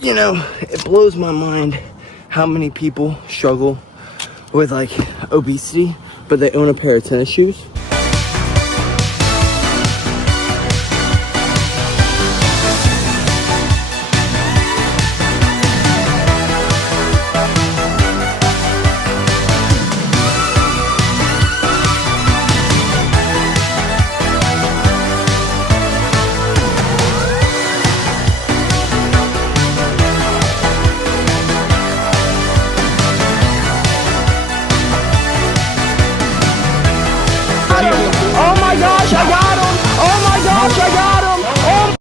You know, it blows my mind how many people struggle with like obesity, but they own a pair of tennis shoes.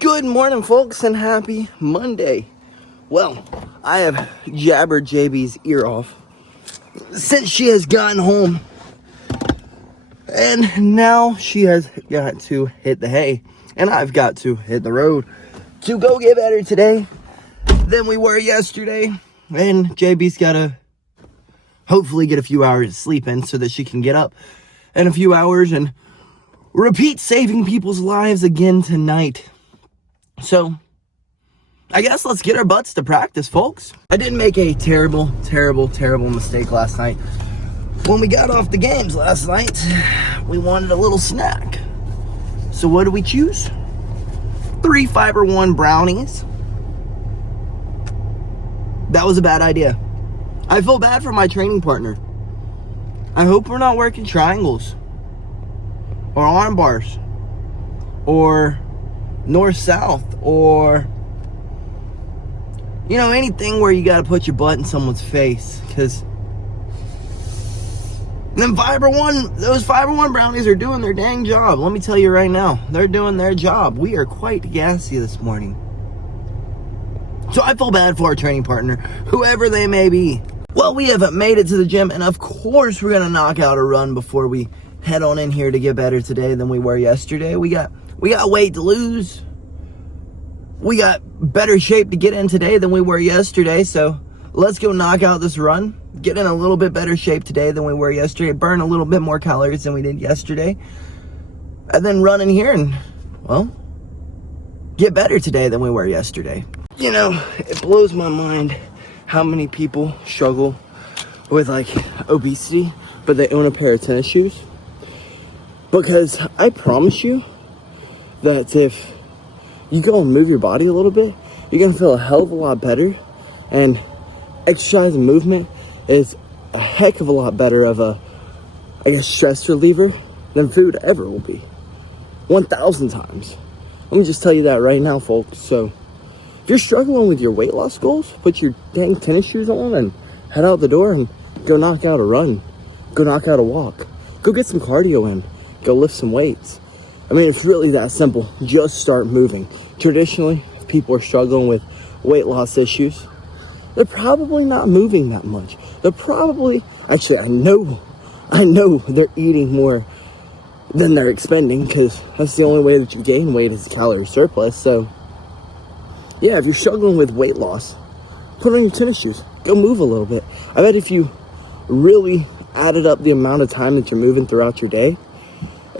Good morning, folks, and happy Monday. Well, I have jabbered JB's ear off since she has gotten home, and now she has got to hit the hay, and I've got to hit the road to go get better today than we were yesterday. And JB's got to hopefully get a few hours of sleep in so that she can get up in a few hours and repeat saving people's lives again tonight. So, I guess let's get our butts to practice, folks. I did make a terrible mistake last night. When we got off the games last night, we wanted a little snack. So what did we choose? 3 Fiber One brownies. That was a bad idea. I feel bad for my training partner. I hope we're not working triangles or arm bars or north-south, or you know, anything where you got to put your butt in someone's face, because those Fiber One brownies are doing their dang job. Let me tell you right now, they're doing their job. We are quite gassy this morning, so I feel bad for our training partner, whoever they may be. Well, we haven't made it to the gym, and of course we're gonna knock out a run before we head on in here to get better today than we were yesterday. We got weight to lose. We got better shape to get in today than we were yesterday. So let's go knock out this run. Get in a little bit better shape today than we were yesterday. Burn a little bit more calories than we did yesterday. And then run in here and, well, get better today than we were yesterday. You know, it blows my mind how many people struggle with like obesity, but they own a pair of tennis shoes. Because I promise you that if you go and move your body a little bit, you're going to feel a hell of a lot better. And exercise and movement is a heck of a lot better of a, I guess, stress reliever than food ever will be. 1,000 times. Let me just tell you that right now, folks. So if you're struggling with your weight loss goals, put your dang tennis shoes on and head out the door and go knock out a run. Go knock out a walk. Go get some cardio in. Go lift some weights. I mean, it's really that simple. Just start moving. Traditionally, if people are struggling with weight loss issues, they're probably not moving that much. They're probably, actually, I know they're eating more than they're expending, because that's the only way that you gain weight is calorie surplus. So, yeah, if you're struggling with weight loss, put on your tennis shoes. Go move a little bit. I bet if you really added up the amount of time that you're moving throughout your day,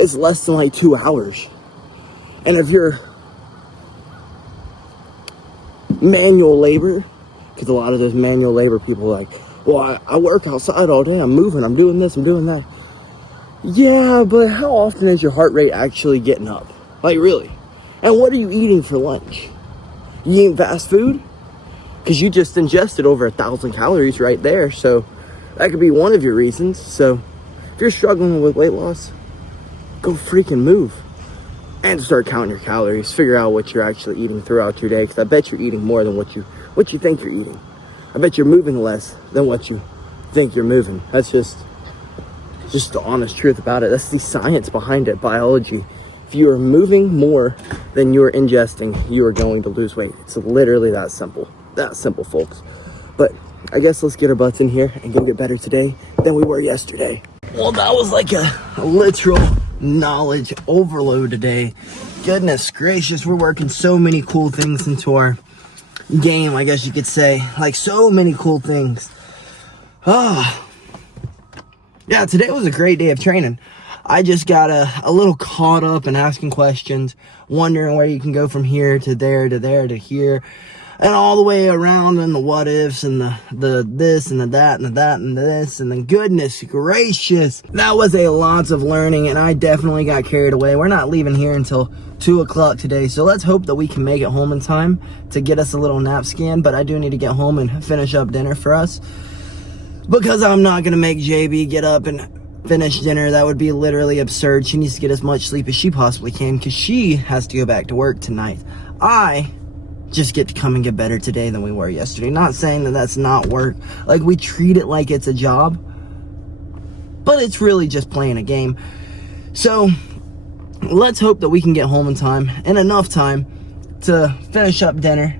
it's less than like 2 hours. And if you're manual labor, because a lot of those manual labor people are like, well, I work outside all day, I'm moving, I'm doing this, I'm doing that. Yeah, but how often is your heart rate actually getting up? Like, really? And what are you eating for lunch? You eating fast food? Because you just ingested over 1,000 calories right there. So that could be one of your reasons. So if you're struggling with weight loss, go freaking move and start counting your calories. Figure out what you're actually eating throughout your day, because I bet you're eating more than what you think you're eating. I bet you're moving less than what you think you're moving. That's just the honest truth about it. That's the science behind it, biology. If you are moving more than you are ingesting, you are going to lose weight. It's literally that simple. That simple, folks. But I guess let's get our butts in here and go get better today than we were yesterday. Well, that was like a literal knowledge overload today. Goodness gracious, we're working so many cool things into our game, I guess you could say. Like, so many cool things. Yeah, today was a great day of training. I just got a little caught up in asking questions, wondering where you can go from here to there to there to here. and all the way around, and the what ifs, and the this, and the that, and the that, and this, and then goodness gracious, that was a lot of learning, and I definitely got carried away. We're not leaving here until 2 o'clock today, so let's hope that we can make it home in time to get us a little nap scan. But I do need to get home and finish up dinner for us, because I'm not gonna make JB get up and finish dinner. That would be literally absurd. She needs to get as much sleep as she possibly can, because she has to go back to work tonight. I just get to come and get better today than we were yesterday. Not saying that that's not work. Like, we treat it like it's a job, but it's really just playing a game. So let's hope that we can get home in time, and enough time to finish up dinner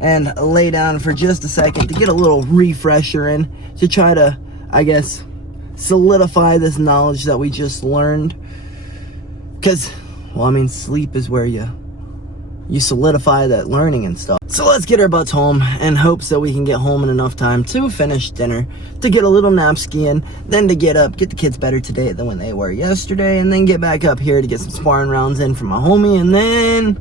and lay down for just a second to get a little refresher in, to try to, I guess, solidify this knowledge that we just learned. Because, well, I mean, sleep is where you solidify that learning and stuff. So let's get our butts home, in hopes that we can get home in enough time to finish dinner, to get a little nap skiing, then to get up, get the kids better today than when they were yesterday, and then get back up here to get some sparring rounds in for my homie, and then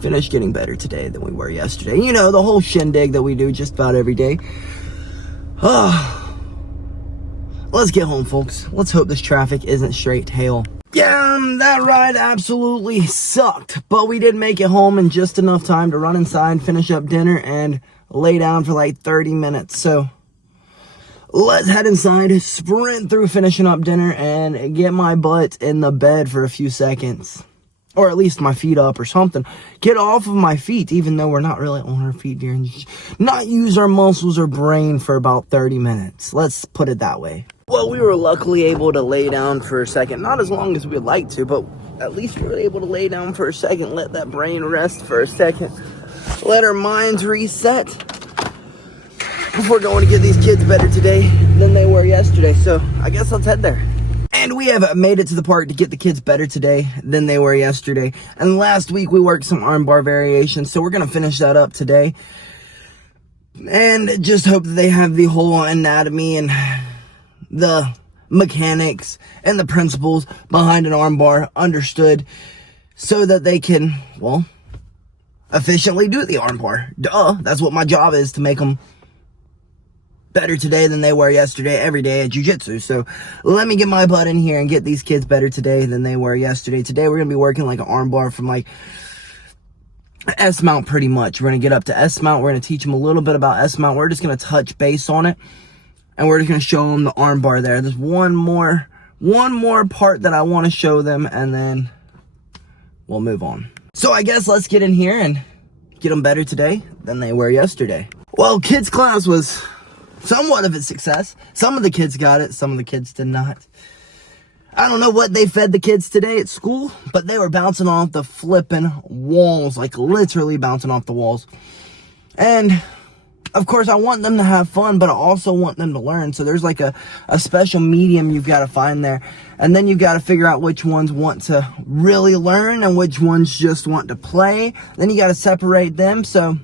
finish getting better today than we were yesterday. You know, the whole shindig that we do just about every day. Let's get home, folks. Let's hope this traffic isn't straight to hell. Yeah, that ride absolutely sucked, but we did make it home in just enough time to run inside, finish up dinner, and lay down for like 30 minutes. So let's head inside, sprint through finishing up dinner, and get my butt in the bed for a few seconds. Or at least my feet up or something. Get off of my feet, even though we're not really on our feet here. And not use our muscles or brain for about 30 minutes. Let's put it that way. Well, we were luckily able to lay down for a second. Not as long as we'd like to, but at least we were able to lay down for a second. Let that brain rest for a second. Let our minds reset before going to get these kids better today than they were yesterday. So I guess let's head there. And we have made it to the park to get the kids better today than they were yesterday. And last week we worked some arm bar variations, so we're going to finish that up today. And just hope that they have the whole anatomy and the mechanics and the principles behind an arm bar understood, so that they can, well, efficiently do the arm bar. Duh, that's what my job is, to make them better today than they were yesterday, every day at jiu-jitsu. So let me get my butt in here and get these kids better today than they were yesterday. Today we're going to be working like an arm bar from like S mount pretty much. We're going to get up to S mount. We're going to teach them a little bit about S mount. We're just going to touch base on it, and we're just going to show them the arm bar there. There's one more part that I want to show them, and then we'll move on. So I guess let's get in here and get them better today than they were yesterday. Well, kids class was somewhat of a success. Some of the kids got it, some of the kids did not. I don't know what they fed the kids today at school, but they were bouncing off the flipping walls, like literally bouncing off the walls. And of course I want them to have fun, but I also want them to learn. So there's like a special medium you've got to find there. And then you've got to figure out which ones want to really learn and which ones just want to play. Then you got to separate them. So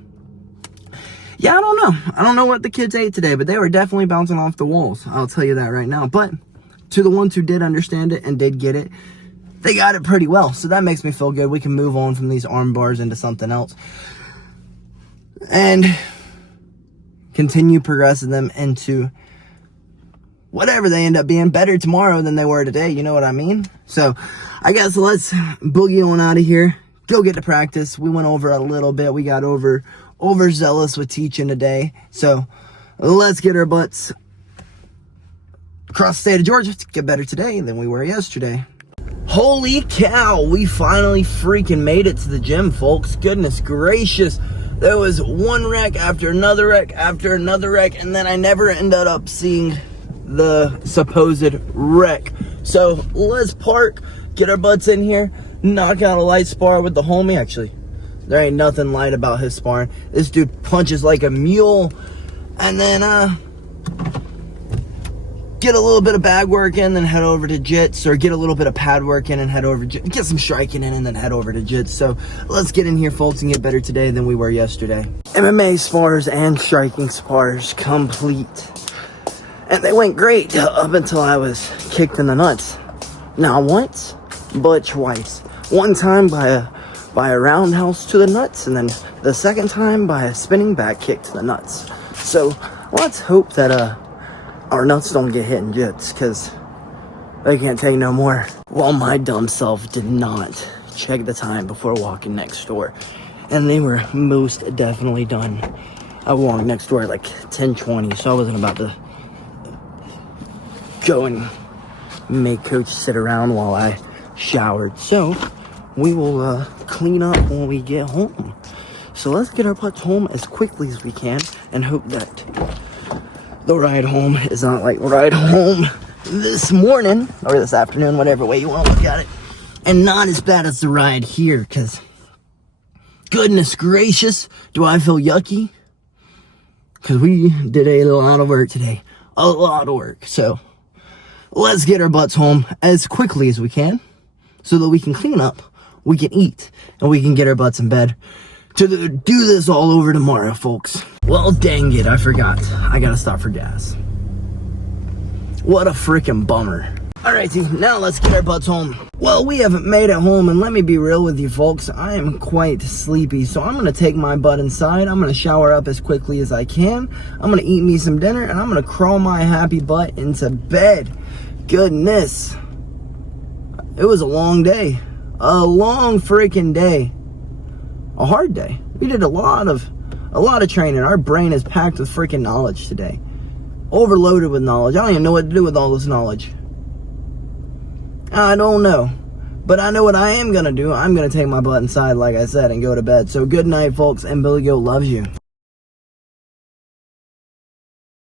yeah, I don't know. I don't know what the kids ate today, but they were definitely bouncing off the walls. I'll tell you that right now. But to the ones who did understand it and did get it, they got it pretty well. So that makes me feel good. We can move on from these arm bars into something else and continue progressing them into whatever they end up being, better tomorrow than they were today. You know what I mean? So I guess let's boogie on out of here. Go get to practice. We went over a little bit. We got overzealous with teaching today. So let's get our butts across the state of Georgia to get better today than we were yesterday. Holy cow, we finally freaking made it to the gym, folks. Goodness gracious. There was one wreck after another wreck after another wreck, and then I never ended up seeing the supposed wreck. So let's park, get our butts in here, knock out a light spar with the homie. Actually, there ain't nothing light about his sparring. This dude punches like a mule. And then get a little bit of bag work in, then head over to jits, or get a little bit of pad work in and head over to get some striking in and then head over to jits. So let's get in here, folks, and get better today than we were yesterday. MMA spars and striking spars complete. And they went great up until I was kicked in the nuts. Not once, but twice. One time by a by a roundhouse to the nuts, and then the second time by a spinning back kick to the nuts. So let's hope that our nuts don't get hit in jits, because they can't take no more. Well, my dumb self did not check the time before walking next door, and they were most definitely done. I walked next door at like 10:20, so I wasn't about to go and make Coach sit around while I showered. So we will clean up when we get home. So let's get our butts home as quickly as we can and hope that the ride home is not like ride home this morning or this afternoon, whatever way you want to look at it, and not as bad as the ride here, because goodness gracious, do I feel yucky, because we did a lot of work today. A lot of work. So let's get our butts home as quickly as we can so that we can clean up, we can eat, and we can get our butts in bed to do this all over tomorrow, folks. Well, dang it, I forgot. I gotta stop for gas. What a freaking bummer. Alrighty, now let's get our butts home. Well, we haven't made it home, and let me be real with you folks, I am quite sleepy, so I'm gonna take my butt inside, I'm gonna shower up as quickly as I can, I'm gonna eat me some dinner, and I'm gonna crawl my happy butt into bed. Goodness. It was a long day. A long freaking day. A hard day. We did a lot of training. Our brain is packed with freaking knowledge today. Overloaded with knowledge. I don't even know what to do with all this knowledge. I don't know. But I know what I am going to do. I'm going to take my butt inside, like I said, and go to bed. So good night, folks, and BillyGoat loves you.